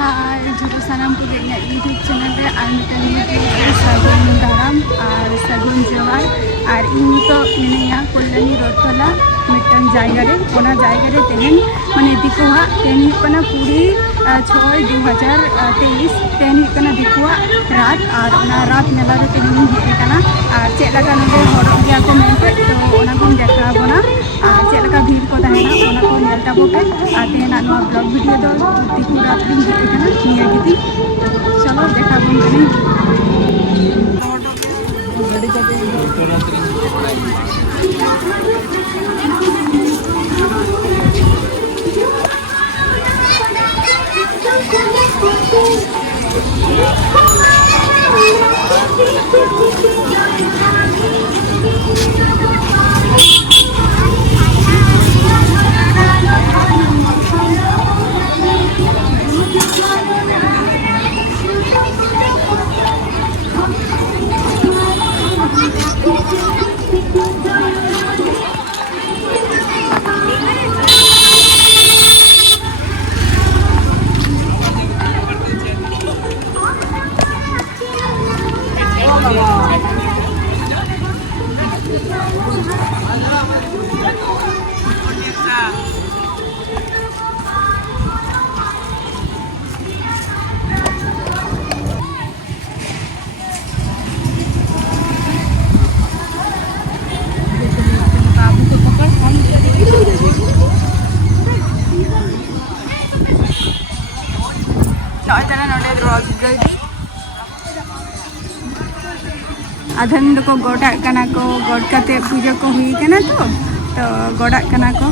हाय जो सानाम को YouTube channel रे और मिटन सागुन दाराम और सागुन जोहार और इन तो मिनिया कल्याणी रोडतला मिटन जायगा रे ओना जायगा रे तेहन माने दिकोहा तेहन हुकना पूरी 6/2023 तेहन हुकना दिकोहा रात और ओना रात मेला रे तेहन हेकना और चेलका नोडे हड़क गया को मेनते तो ओना को देखा बोना और चेलका भीड़ को तहना ओना को नेल ताबो पे और तेहना नो ब्लॉग वीडियो दो दिकु रात री हेकना निया गिदी चलो देखा बोन कनी अधन को गोड़ा कना को गोड़ काते पूजा को हुई कना तो गोड़ा कना को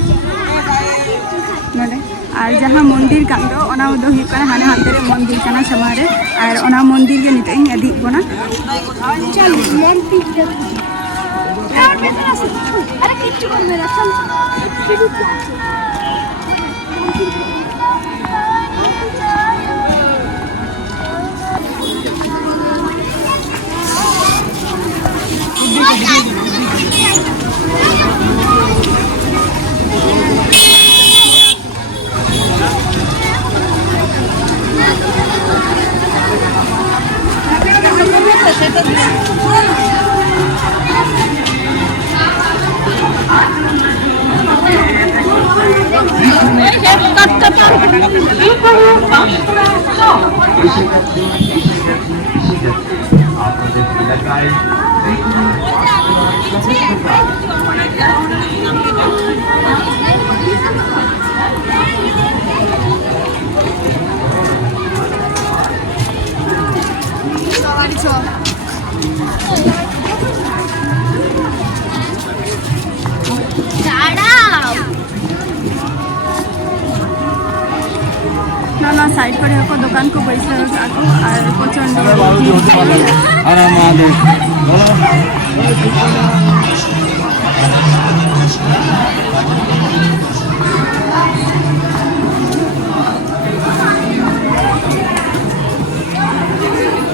नले और जहाँ मंदिर कान दो ओना दो हुई कना हाने हाते रे मंदिर कना समारे और ओना मंदिर के निते इन अधिक बना चल मंदिर अरे किच्छु कर मेरा चल ना साइड पर को दुकान को पैसा आको और प्रचंड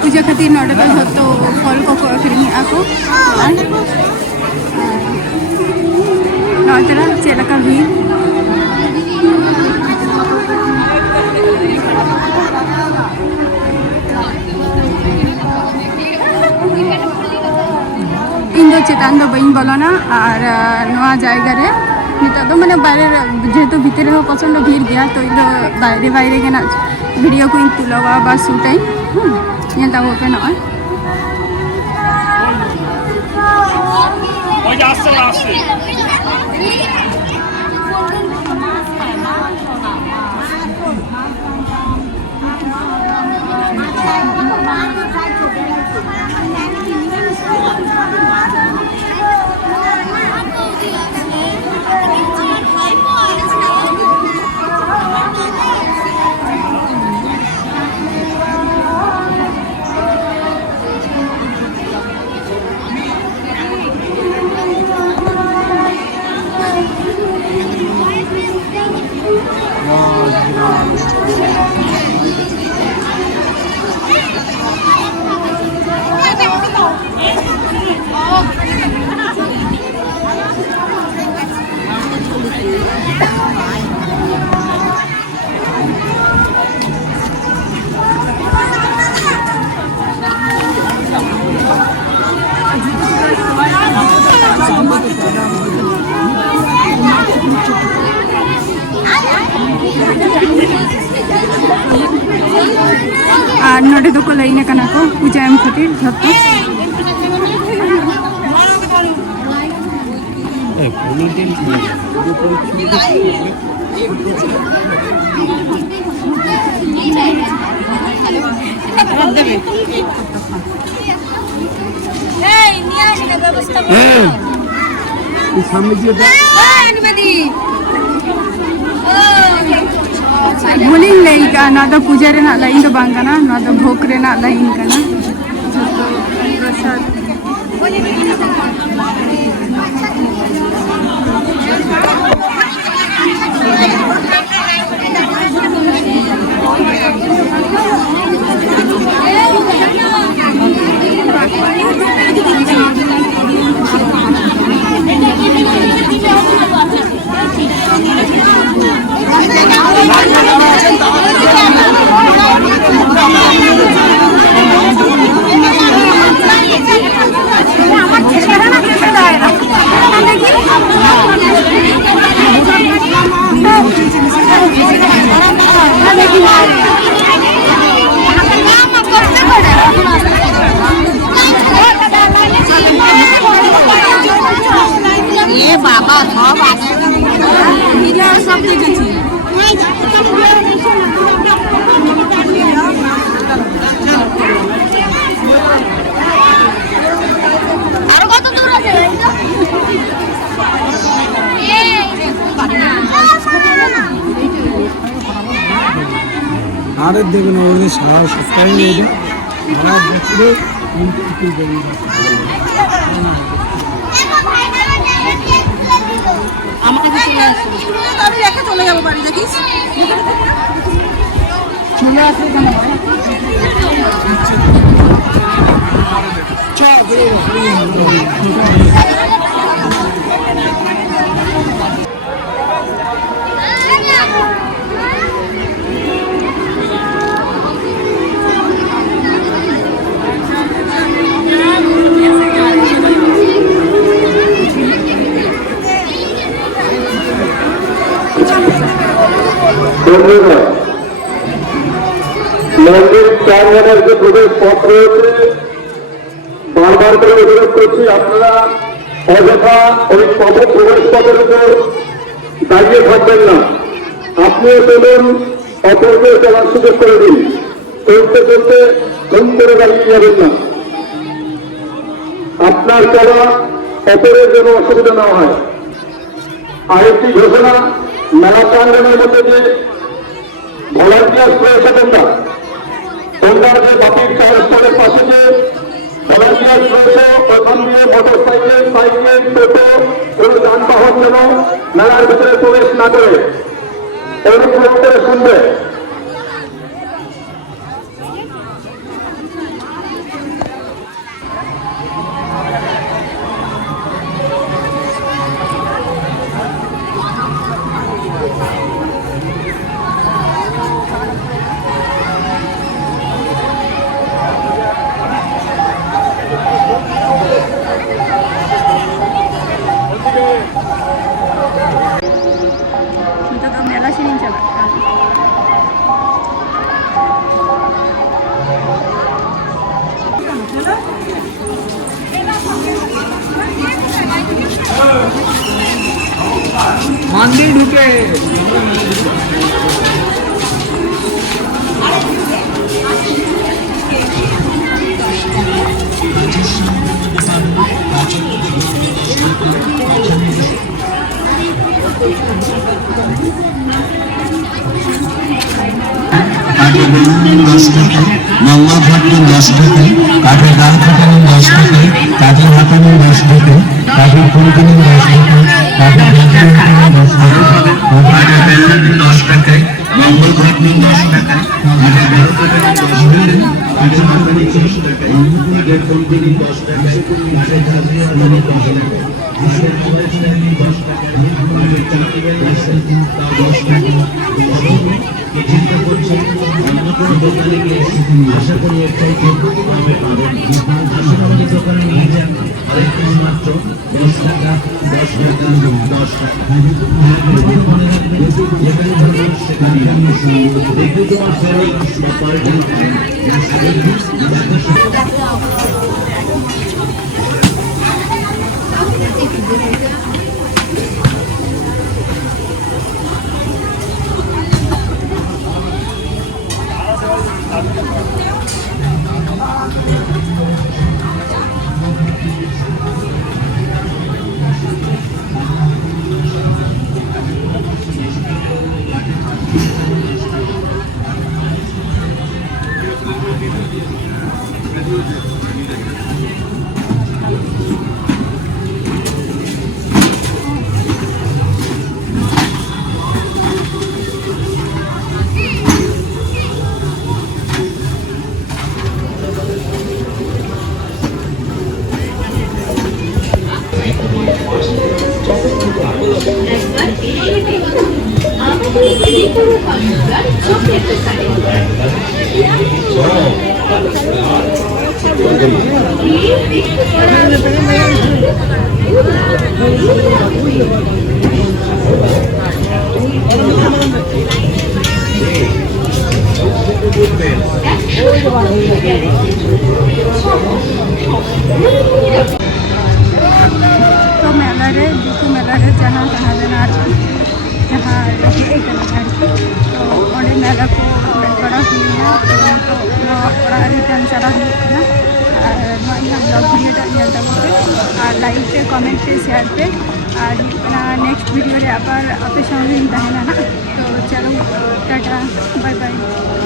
पूजा खातिर नोडे तो फल को आखिरी आको नोटला चेलका भी इन दो चेतान दो बइन बोलोना और नवा जायगा रे नित दो माने बाहर जेहेतु भीतर हो प्रचंड भीड़ गया तो इन बाहरे बाहरे के ना वीडियो को तुलावा बा शूटाई ये ताबो पे ना और नोडे दो को लाइन कना को पूजा एम खातिर झोटो बोलिंग लाइन का ना तो पूजा रे ना लाइन तो बांग ना ना तो भोग रे ना लाइन का ना प्रसाद ये बाबा सब देखेছি আরো কত দূর আছে আরে দেখুন ওই সারা সপ্তাহে নেবে আর দেখলে কি দেবে আমাকে আমি রেখে চলে যাব বাড়ি দেখিস চলে আসে কেন মন্দির প্রাঙ্গণের যে প্রবেশ পথ রয়েছে বারবার করে অনুরোধ করছি আপনারা অযথা ওই পথে প্রবেশ পথের উপর দাঁড়িয়ে থাকবেন না, আপনিও চলুন, অপরকে চলার সুযোগ করে দিন। চলতে চলতে ঘুম করে দাঁড়িয়ে যাবেন না, আপনার চলা অপরের যেন অসুবিধা না হয়। আরেকটি ঘোষণা, মেলা প্রাঙ্গণের মধ্যে যে ভলান্টিয়ার্স রয়েছে তোমরা যে বাপির চার স্থলের পাশে যে ভলান্টিয়ার্স রয়েছে ওখান দিয়ে মোটর সাইকেল টোটো কোনো যানবাহন যেন মেলার ভিতরে প্রবেশ না করে অনুগ্রহ করে শুনবে। মেলা সেদিন চালা मंदिर ढुके কাঠের বেলুন 10 টাকা, মাল্লা ভাট্টু 10 টাকা, কাঠের দান খাটানো 10 টাকা, কাঠের হাতানো 10 টাকা, কাঠের ফুলকানো 10 টাকা, কাঠের বেলুন 10 টাকা, কাঠের বেলুন 10 টাকা, মঙ্গল ভাট্টু 10 টাকা, কাঠের বেলুন 10 টাকা, কাঠের হাতানো 10 টাকা, কাঠের ফুলকানো 10 টাকা, কাঠের ঝাঁঝরিয়া 10 টাকা, কাঠের মোবাইল 10 টাকা, কাঠের চাকরি 10 টাকা, 10 টাকা। চিন্তা করছেন কোনো দোকানে গিয়ে আশা করি একটাই কিন্তু আপনি পাবেন। আসুন আমাদের দোকানে নিয়ে যান, আরেকটু মাত্র 10 টাকা 10 টাকা 10 টাকা। মনে রাখবেন যেখানে ধরবেন সেখানে দেখবে তোমার ফেরত বা পাল্টে तो मेलारे दिखू मेलारे जहाँ तहाँ जहाँ हेज कना तो मेला को बड़ा हुआ तो रिटर्न चला हुआ ब्लॉग वीडियो और लाइक पे कमेंट पे शेयर पे और नेक्स्ट वीडियो रे आबार आपे संगे तहना ना तो चलो टाटा बाय बाय।